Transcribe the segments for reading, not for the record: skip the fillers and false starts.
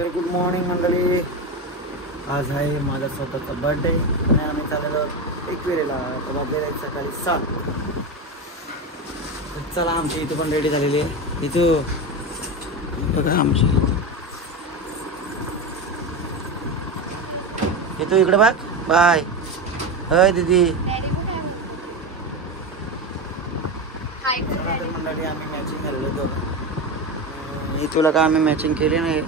तर good morning मंडळी. आज आहे माझा स्वतःचा बर्थडे आणि आम्ही चाललेलो एकविरेला. तर वाजलेला आहे सकाळी 7. चला आमची इथं पण रेडी झालेली आहे. इथं बघा आमची इथं इकडे बघ. बाय हय दीदी. मंडळी आम्ही मॅचिंग झालेलो दोघं. तुला का आम्ही मॅचिंग केली नाही.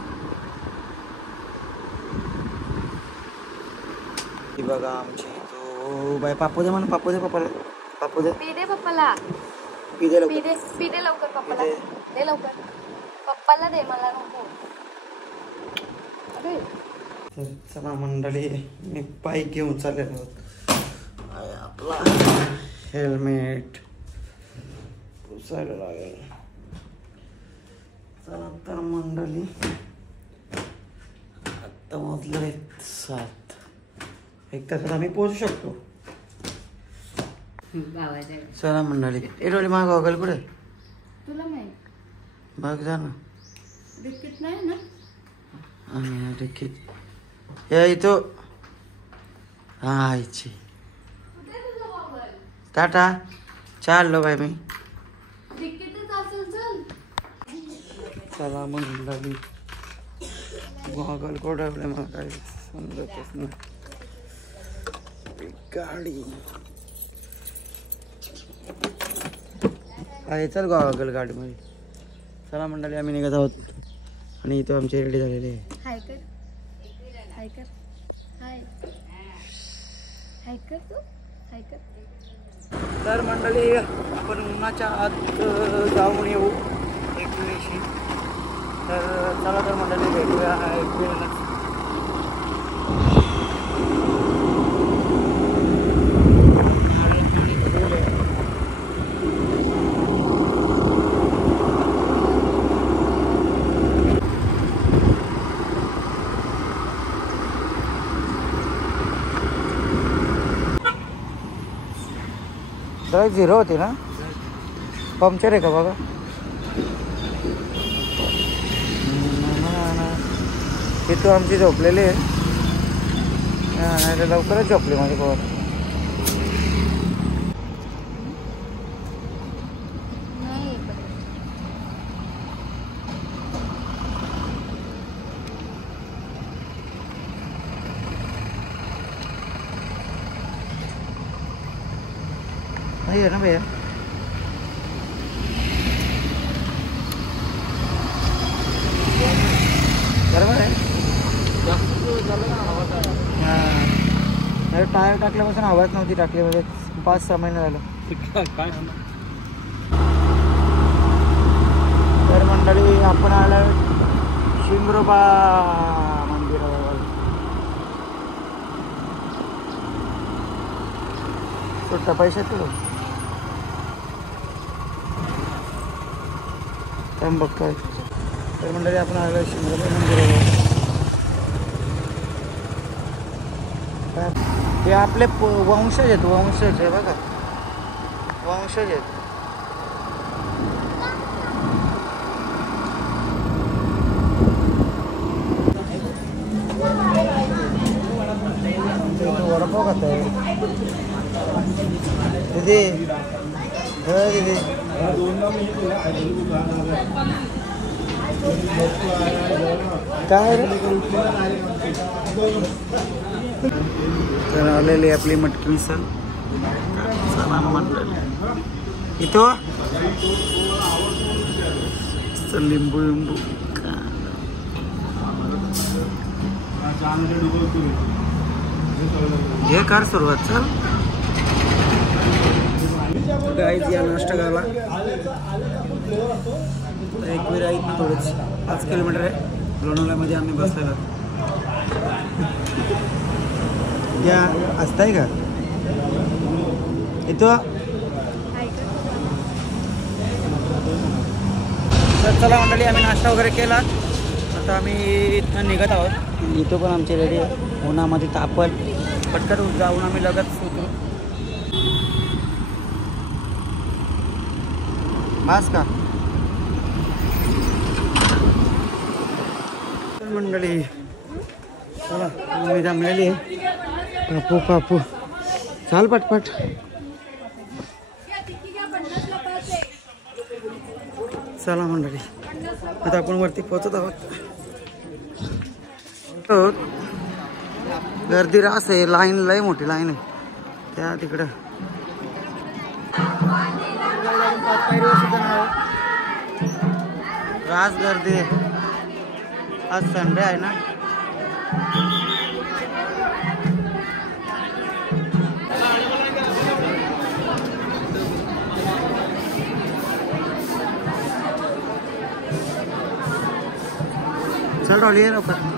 ही बघा आमची तो बाय पापू दे म्हणून. पापू दे पप्पाला. पापू दे. पी दे पप्पाला. पी दे लवकर. पी दे लवकर पप्पाला. दे लवकर पप्पाला दे, मला नको. अरे तर चला मंडळी मी बाईक घेऊन चाललेलो आहोत. आपला हेल्मेट पुसायला लागेल. चला तर मंडळी आत्ता वाजले 7. 1 तासात आम्ही पोहोचू शकतो. चला मंडळी. डोळे माग गॉगल कुठे तुला माहित बघ जा ना. बिस्किट नाही ना. आणि डिक्कीत हे इथं. हा इच्छी टाटा. चाललो बाय मी. चला मंडळी गॉगल कुठे मला काही समजतच नाही. गाडी आहे. चल गॉगल गाडीमध्ये. चला मंडळी आम्ही निघत आहोत आणि इथं आमची रेडी झालेली आहे. हाय कर. हाय कर. हाय हाय कर. तू हाय कर. तर मंडळी आपण उन्हाच्या आत जाऊन येऊ एकविरेशी. तर चला तर मंडळी भेटूया एकविरेला. झिरो होती ना. पंक्चर आहे का बघा. तिथं आमची झोपलेली आहे. नाही तर लवकरच झोपली माझी पोर. नाही आहे ना भैया. बरोबर आहे. हां टायर टाकल्यापासून आवाज नव्हती टाकली. म्हणजे 5-6 महिने झालं. काय तर मंडळी आपण आलो शिंगरोबा मंदिरावर. सुट्टा पैशात तुला काम बघतोय. तर मंडळी आपण आलो शिंगरोबा मंदिरावर. ते आपले वंशज आहेत. वंशज आहे बघा. वंशज आहेत. वडापाव खात आहे दीदी. दीदी काय तर आलेली आपली मटकी मिसळ. इथं लिंबू लिंबू हे कर सुरुवात. चल गाईज या नाश्ता करायला. एकविरा इथं थोडंच 5 किलोमीटर आहे. लोणावळ्यामध्ये आम्ही बसलेलो. या असताय का इथं. तर चला मंडळी आम्ही नाश्ता वगैरे केला. आता आम्ही इथं निघत आहोत. इथं पण आमची रेडी आहे. उन्हामध्ये तापल पटकन जाऊन आम्ही लगत उतरू. बस का मंडळी, चला मी जमलेली आहे. कापू कापू, चाल पटपट. चला मंडळी, आता आपण वरती पोहोचत आहोत. गर्दी रास आहे, लाईन लय मोठी लाईन आहे त्या तिकडं. रास गर्दी आहे, आज संडे आहे ना. चल रॉली आहे लवकर.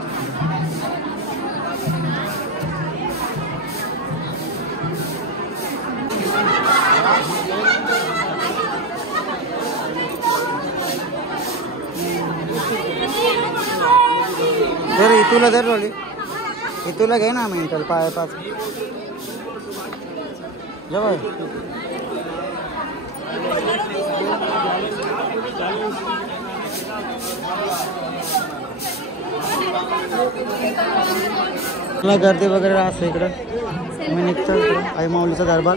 जर इथूला जर रॉली, इथूला घे ना मिनिटल पाय 5 जवळ. मला गर्दी वगैरे असते इकडं. मी निघतो आई माऊलीचा दरबार.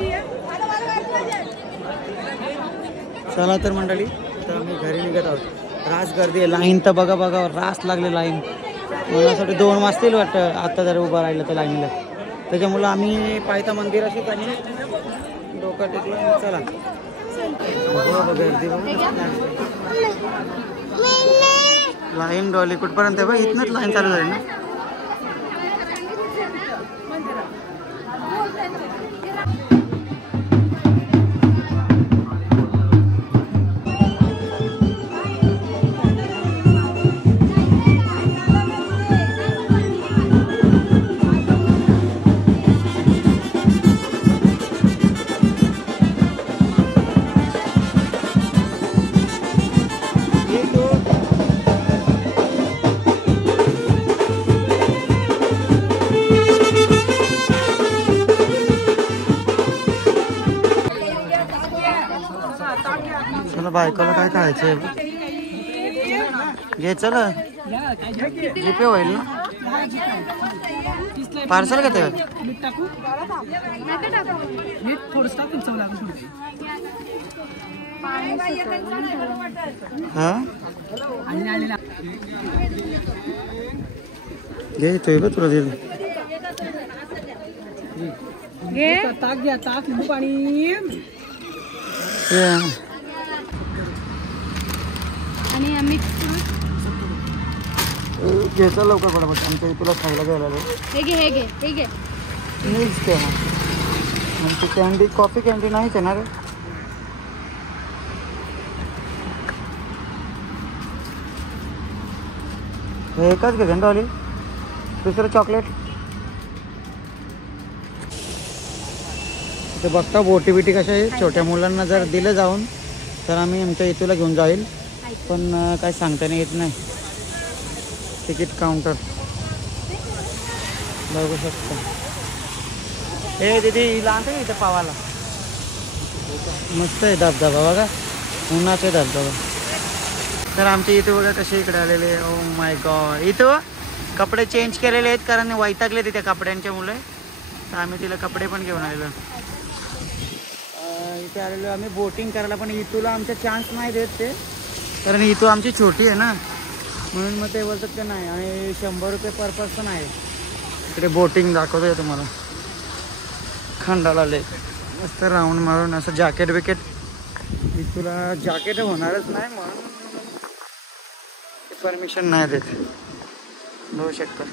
चला तर मंडळी, तर आम्ही घरी निघत आहोत. रास गर्दी आहे, लाईन तर बघा बघा, रास लागले लाईन. मला 2 वाजतील वाटतं आता जर उभं राहिलं तर लाईनीला. त्याच्यामुळं आम्ही पायथा मंदिराशीच आणि डोकं टेकलं. चला गर्दी बघा, लाईन डॉली कुठपर्यंत आहे बघ. इथनंच लाईन चालू झाली ना. चला बायकोला काय खायचंय घे. चला जीपे होईल ना. पार्सल घेते हा घे. येतोय बघ तुला दिलं. ताक घ्या, ताक लिंबू पाणी. आणि आम्ही घेतो लवकर पटापट. आमच्या तुला खायला घ्यायला हे घे, हे घे, हे घे. मीच ते म्हणजे कॅन्डी, कॉफी कॅन्डी नाहीच आहे ना रे. हे एकच घे डॉली, दुसरं चॉकलेट. ते बघता बोटी बिटी कशा आहे. छोट्या मुलांना जर दिलं जाऊन तर आम्ही आमच्या इथूला घेऊन जाईल, पण काय सांगता नाही येत नाही. तिकीट काउंटर बघू शकता. हे दीदी लहान आहे इथं पावाला. मस्त आहे धबधबा बघा, उन्हाचे धबधबा. तर आमच्या इथे बघा कसे इकडे आलेले. ओ माय गॉड, इथं कपडे चेंज केलेले आहेत कारण वैतागले ते त्या कपड्यांच्या मुले. तर आम्ही तिला कपडे पण घेऊन आलेलो. इथे आलेलो आम्ही बोटिंग करायला, पण इथूला आमचा चान्स नाही देत ते, कारण इथू आमची छोटी आहे ना, म्हणून मग ते बोलतात ते नाही. आणि 100 रुपये पर पर्सन आहे. इकडे बोटिंग दाखवतोय तुम्हाला. खंडाला लेक मस्त राऊंड मारून असं. जॅकेट बिकेट इथूला जॅकेट होणारच नाही म्हणून परमिशन नाही देत. बघू शकता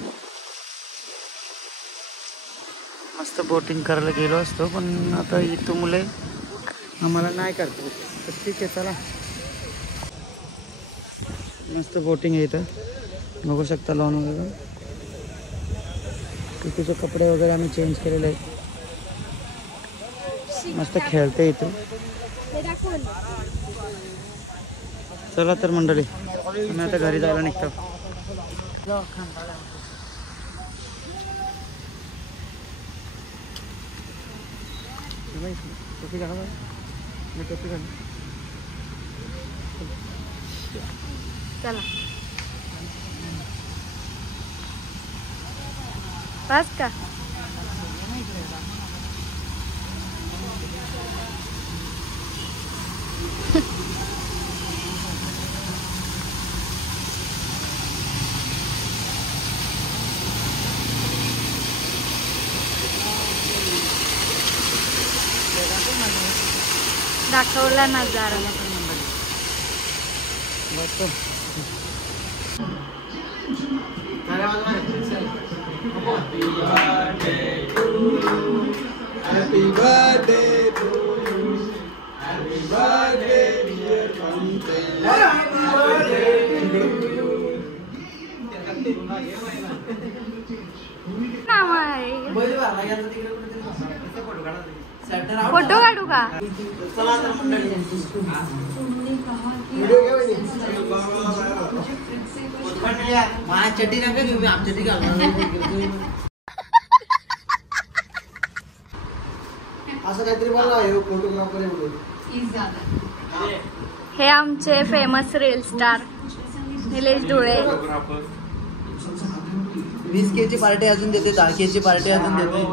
मस्त बोटिंग करायला गेलो असतो, पण आता इथं मुले आम्हाला नाही करतो. तर ठीक आहे चला. मस्त बोटिंग आहे इथं, बघू शकता लॉन वगैरे. तिथे कपडे वगैरे आम्ही चेंज केलेले आहेत. मस्त खेळते इथं. चला तर मंडळी, आम्ही आता घरी जायला निघतो. टोपी घाला, मी टोपी घाल. चला बस का दाखवला नजारा. Happy birthday to you. Happy birthday dear Kante. Happy birthday to you. नाव आहे फोटो काढू का चटी नका घेऊ आमच्या असं काहीतरी बोलला फोटोग्राफर हे आमचे famous reel star Nilesh Dhule. 20K ची पार्टी अजून देते, 10K ची पार्टी अजून देते.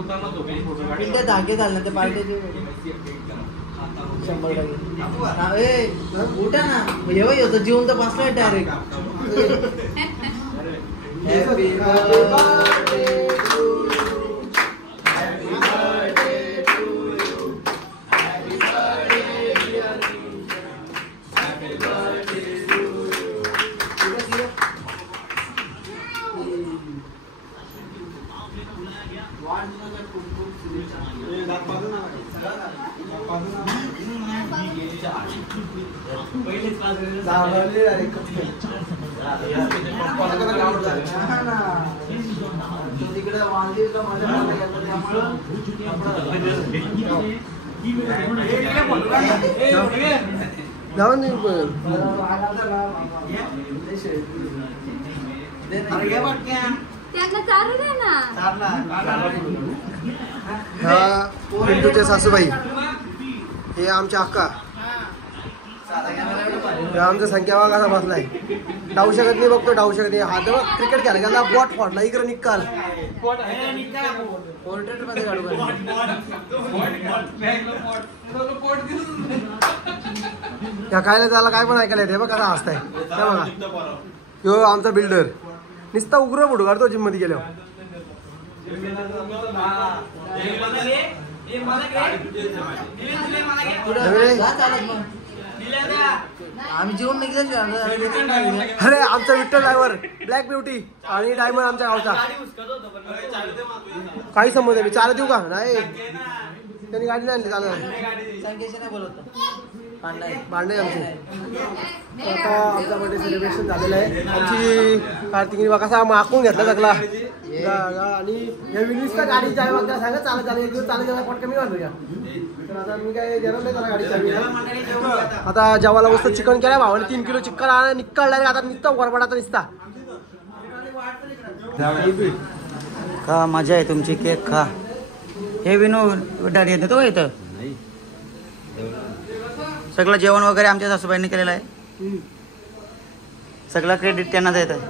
पिंट्या 10K घालणार त्या पार्टीची 100%. उठा ना एवढं होतं जीवन तर बसलाय direct. Happy birthday to you. Happy birthday to you. Happy birthday dear you. Happy birthday to you. पिंटूचे सासूबाई हे आमच्या अक्का. आमचा संख्या वाघ असा बसलाय. डावू शकत नाही बघतो, डावू शकत नाही. हात क्रिकेट खेळायला गेला बॉट फोडला इकडे निकाल. पोर्ट्रेट मध्ये काढू का खायला त्याला काय पण ऐकायला येते बघ कसा हसताय. बघा यो आमचा बिल्डर नुसता उग्र फोटो काढतो जिम मध्ये गेल्यावर. आम्ही जेवण नाही गेलं. अरे आमचा विठ्ठल ड्रायव्हर ब्लॅक ब्युटी आणि डायमंड आमच्या गावचा. काही संबंध नाही. चालत येऊ का नाही त्यांनी गाडी नाही आणली. चालत नाही बोलवत भांडे आमचे. आता आमचा बर्थडे सेलिब्रेशन झालेलं आहे. आमची कार्तिकीने बघा कसा माकून घेतला सगळा. आणि हे विनीसचा गाडी चावी बघा सांगा चालत झाले. एक दिवस चालत जायला पट कमी घालूया. तर आता मी काय देणार नाही त्याला गाडी चावी. आता जेवायला मस्त चिकन केलं भावाने. 3 किलो चिकन आला निकाल. आता निसता वरबडाचा निसता का मजा आहे तुमची. केक खा. हे विनू डाडी येते तो इथं. सगळं जेवण वगैरे आमच्या सासूबाईंनी केलेलं आहे. सगळं क्रेडिट त्यांनाच येत आहे.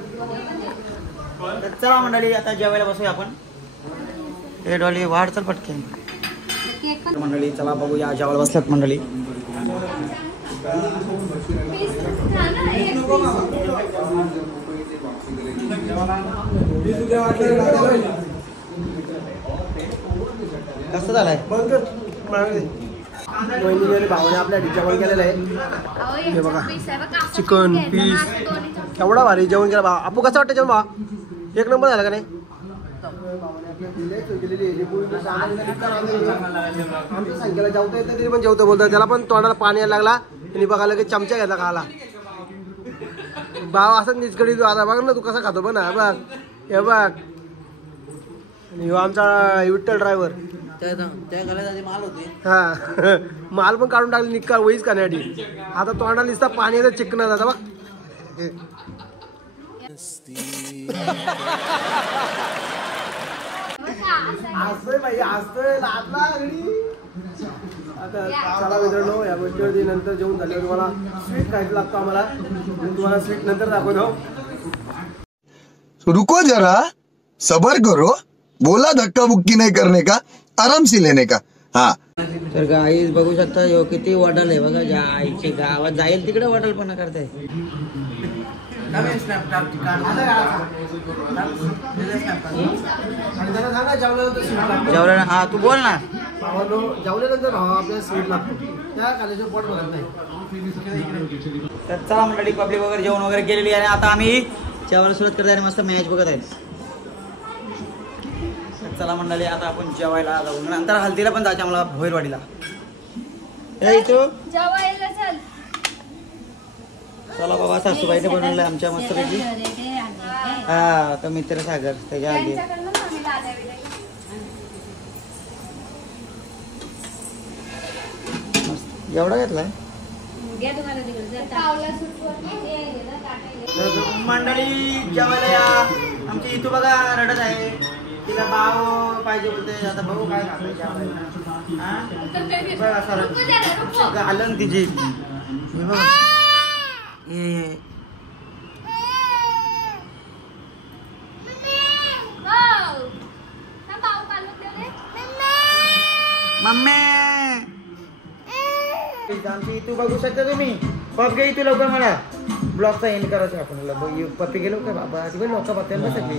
चला मंडळी आता जेवायला बसूया आपण. हे डॉली वाढ चल पटके. मंडळी चला बघूया जेवायला बसल्यात मंडळी. कसं झालंय भावाने आपल्या जेवण केलेलं आहे. हे बघा चिकन पीस एवढा भारी जेवण केलं बा. आपू कसं वाटतं जेवण बा. एक नंबर झाला का नाही. आमच्या संख्येला जेवता येतं तरी पण जेवतं बोलतात. त्याला पण तोंडाला पाणी यायला लागला. त्यांनी बघायला की चमचा घ्यायला खाला. भाव असं निचकडी तू आता बघ ना तू कसा खातो पण ना बघ. हे बघ ह्यो आमचा विठ्ठल ड्रायव्हर. माल होते हा माल पण काढून टाकले निकाल वहीच खाण्यासाठी. आता तोंडाला दिसता पाणी येतं चिकन जातं बघ. आता चला मित्रांनो या गोष्टीवरती नंतर जेवून झाल्यावर तुम्हाला स्वीट खायचं लागतं आम्हाला. तुम्हाला स्वीट नंतर दाखवतो. रुको जरा सबर करो. बोला धक्का बुक्की नहीं करने का, आराम से लेने का. हाँ. तर गाईज बघू शकता यो किती वडल आहे बघा. ज्या आईचे गावात जाईल तिकडे वडलपणा करते. जेवल्या हा तू बोल ना. जेवल्यानंतर आपल्याला स्वीट लागतो त्या काल्याचं पोट भरत नाही. तर चला मंडळी पब्लिक वगैरे जेवण वगैरे केलेली आहे. आता आम्ही जेवायला सुरुवात करत आहे आणि मस्त मॅच बघत आहेत. चला मंडळी आता आपण जेवायला जाऊ. नंतर हल्दीला पण जायचं आम्हाला भोईरवाडीला. जेवायला चल. चला बाबा सासूबाईने बनवलं आमच्या मस्तपैकी. हा तो मित्र सागर त्याच्या आधी एवढा घेतलाय मंडळी जेवायला या. आमची इथू बघा रडत आहे. तिला भाव पाहिजे बोलते. आता बघू काय घालन तिची. मम्मी आमची इथू बघू शकता तुम्ही. पप घे इथू लवकर. मला ब्लॉगचा एंड करायचं आपण. पप्पी गेलो का बाबा. ती लोक बघतात ना सगळी.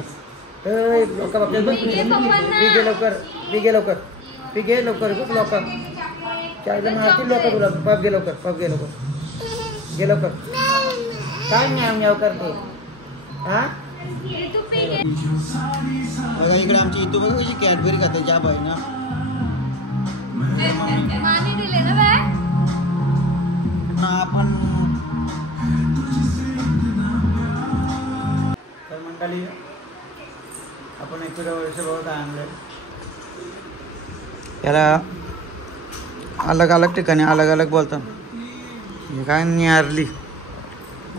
लोक बघतात बघ. पी घे लवकर. पी घे लवकर. पी घे लवकर बघ लवकर. काय मारतील लोक तुला. पप घे लवकर. पप घे लवकर. घे लवकर. काय म्याव म्याव करते. हा बघा इकडे आमची इथू बघा कशी कॅडबरी खाते ज्या बाई ना. आपण तर मंडळी आपण एक वर्ष बघत आणलं. याला अलग अलग ठिकाणी अलग अलग बोलतात. हे काय न्यारली.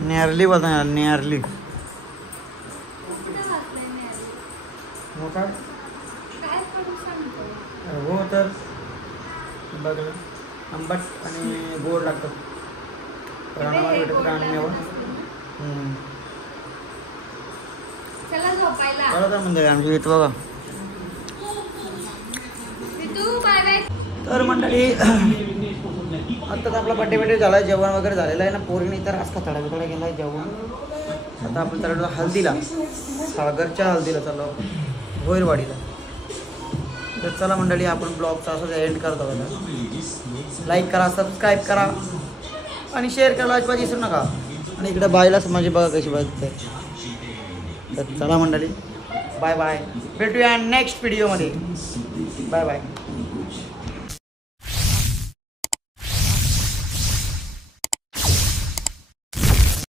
न्यारली बोलतात. न्यारली मोठा हो. तर बघलं आंबट आणि गोड लागतं. मंडळी आमची इथं बघा. तर मंडळी आत्ताच आपला बड्डे झाला. जेवण वगैरे झालेलं आहे ना. पोरीने तर आज खतडा बितडा गेला आहे जेवण. आता आपण चाललो हल्दीला. सागरच्या हल्दीला चाललो भोईरवाडीला. तर चला मंडळी आपण ब्लॉगचा असं एंड करत आहोत. लाईक करा, सबस्क्राईब करा आणि शेअर करायला अजिबात विसरू नका. आणि इकडे बायला माझी बघा कशी बघते. तर चला मंडळी बाय बाय. भेटूया नेक्स्ट व्हिडिओमध्ये. Bye bye.